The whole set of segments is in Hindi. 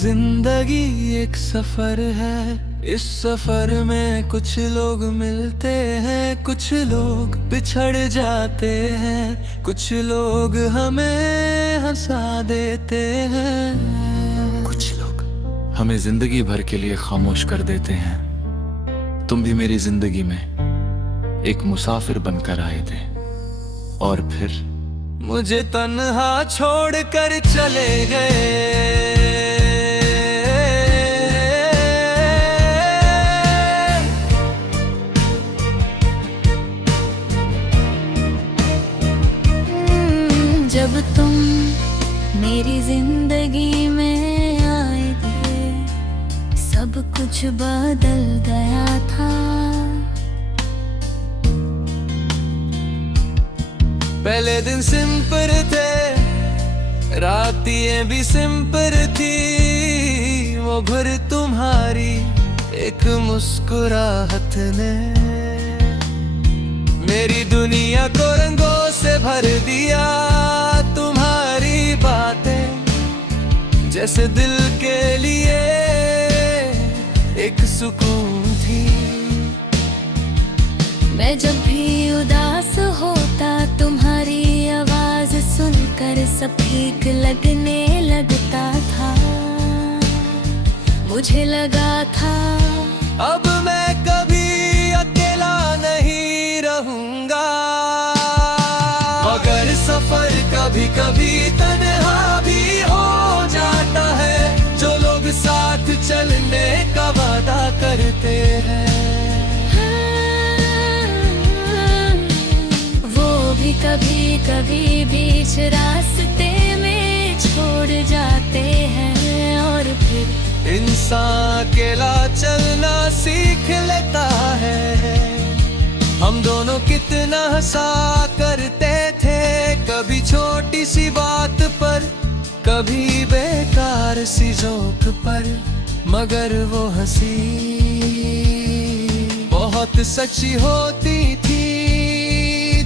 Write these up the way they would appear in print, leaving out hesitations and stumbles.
जिंदगी एक सफर है, इस सफर में कुछ लोग मिलते हैं, कुछ लोग बिछड़ जाते हैं, कुछ लोग हमें हंसा देते हैं, कुछ लोग हमें जिंदगी भर के लिए खामोश कर देते हैं। तुम भी मेरी जिंदगी में एक मुसाफिर बनकर आए थे और फिर मुझे तन्हा छोड़कर चले गए। जब तुम मेरी जिंदगी में आए थे, सब कुछ बदल गया था। पहले दिन सिंपल थे, रातियां भी सिंपल थी, वो घर तुम्हारी एक मुस्कुराहट ने मेरी दुनिया को रंगों से भर दिया। तुम्हारी बातें जैसे दिल के लिए एक सुकून थी। मैं जब भी उदास होता, तुम्हारी आवाज सुनकर सब ठीक लगने लगता था। मुझे लगा था अब मैं कभी अकेला नहीं रहूंगा, मगर सफर कभी कभी तन्हा भी हो जाता है। जो लोग साथ चलने का वादा करते हैं, कभी कभी बीच रास्ते में छोड़ जाते हैं और फिर इंसान अकेला चलना सीख लेता है। हम दोनों कितना हंसा करते थे, कभी छोटी सी बात पर, कभी बेकार सी जोक पर, मगर वो हंसी बहुत सच्ची होती थी।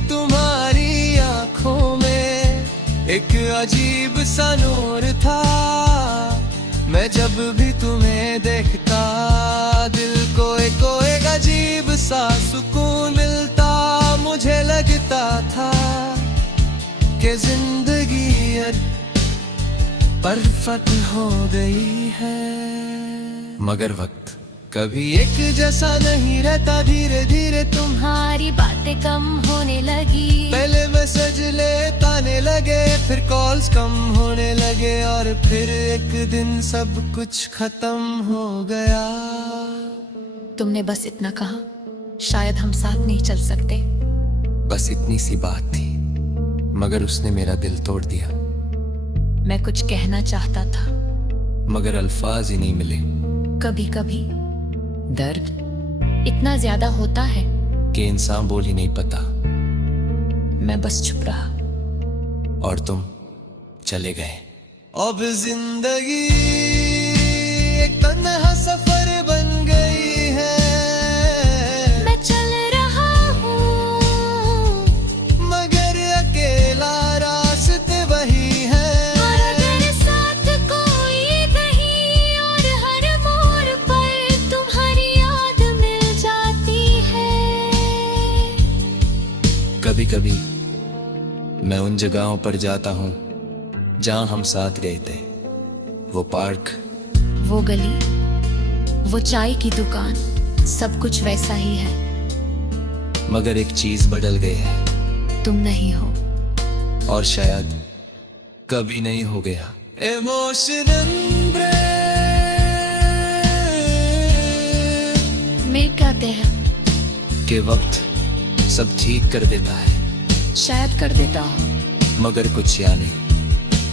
तुम्हारी आंखों में एक अजीब सा नूर था। मैं जब भी तुम्हें देखता, दिल को एक अजीब सा सुकून मिलता। मुझे लगता था कि जिंदगी अब परफेक्ट हो गई है, मगर वक्त कभी एक जैसा नहीं रहता। धीरे धीरे तुम्हारी बातें कम होने लगी। पहले मैसेज लेट आने लगे, फिर कॉल्स कम होने लगे, और फिर एक दिन सब कुछ खत्म हो गया। तुमने बस इतना कहा, शायद हम साथ नहीं चल सकते। बस इतनी सी बात थी, मगर उसने मेरा दिल तोड़ दिया। मैं कुछ कहना चाहता था, मगर अल्फाज ही नहीं मिले। कभी कभी दर्द इतना ज्यादा होता है कि इंसान बोल ही नहीं पाता। मैं बस चुप रहा और तुम चले गए। अब जिंदगी एक तन्हा सफर बन गई है। मैं चल रहा हूँ, मगर अकेला रास्ते वही है। और मेरे साथ कोई नहीं, और हर मोड़ पर तुम्हारी याद मिल जाती है। कभी कभी मैं उन जगहों पर जाता हूँ जहाँ हम साथ गए थे। वो पार्क, वो गली, वो चाय की दुकान, सब कुछ वैसा ही है, मगर एक चीज बदल गई है। तुम नहीं हो। और शायद कभी नहीं हो गया। इमोशनल ब्रेक में कहते हैं के वक्त सब ठीक कर देता है, शायद कर देता हूँ, मगर कुछ यादें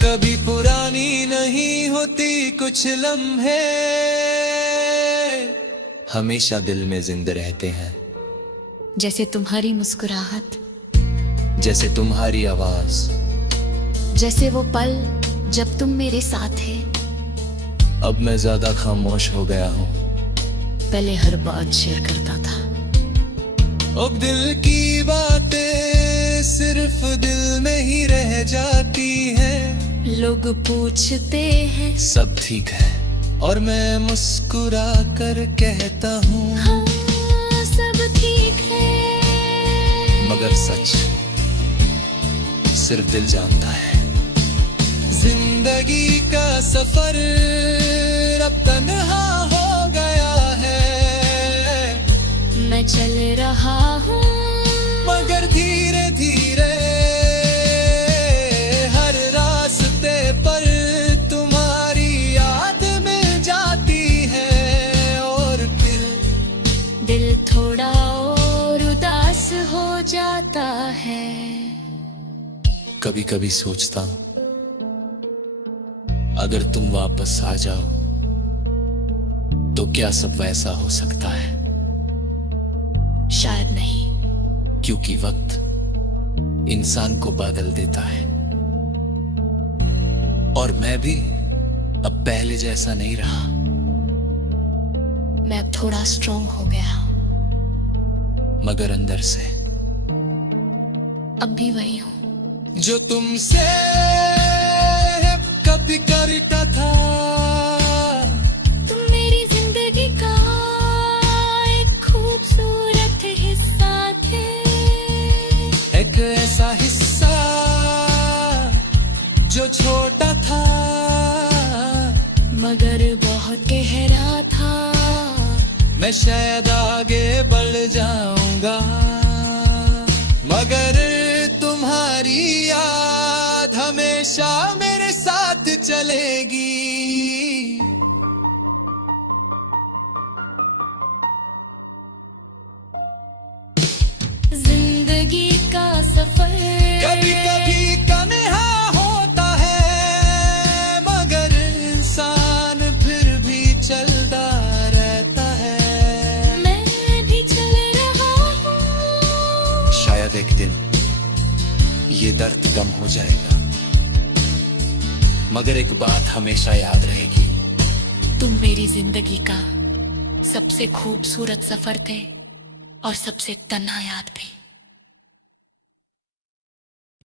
कभी पुरानी नहीं होती। कुछ लम्हे हमेशा दिल में जिंदा रहते हैं, जैसे तुम्हारी मुस्कुराहट, जैसे तुम्हारी आवाज, जैसे वो पल जब तुम मेरे साथ थे। अब मैं ज्यादा खामोश हो गया हूँ। पहले हर बात शेयर करता था, अब दिल की बातें सिर्फ दिल में ही रह जाती है। लोग पूछते हैं सब ठीक है, और मैं मुस्कुरा कर कहता हूँ हाँ, सब ठीक है। मगर सच सिर्फ दिल जानता है। जिंदगी का सफर अब तन्हा हो गया है। मैं चल रहा हूँ मगर धीरे धीरे हर रास्ते पर तुम्हारी याद मिल जाती है। और फिर दिल थोड़ा और उदास हो जाता है। कभी कभी सोचता हूँ अगर तुम वापस आ जाओ तो क्या सब वैसा हो सकता है? शायद नहीं। क्योंकि वक्त इंसान को बदल देता है और मैं भी अब पहले जैसा नहीं रहा। मैं अब थोड़ा स्ट्रांग हो गया, मगर अंदर से अब भी वही हूँ जो तुमसे कभी करता था। तुम मेरी जिंदगी का एक खूबसूरत हिस्सा थे। एक ऐसा हिस्सा जो छोटा था मगर बहुत गहरा था। मैं शायद आगे बढ़ जाऊंगा मगर तुम्हारी याद हमेशा मेरे साथ चलेगी। जिंदगी का सफर कभी कभी कन्हा होता है मगर इंसान फिर भी चलता रहता है। मैं भी चल रहा हूँ। शायद एक दिन ये दर्द कम हो जाएगा मगर एक बात हमेशा याद रहेगी। तुम मेरी जिंदगी का सबसे खूबसूरत सफर थे और सबसे तन्हा याद भी।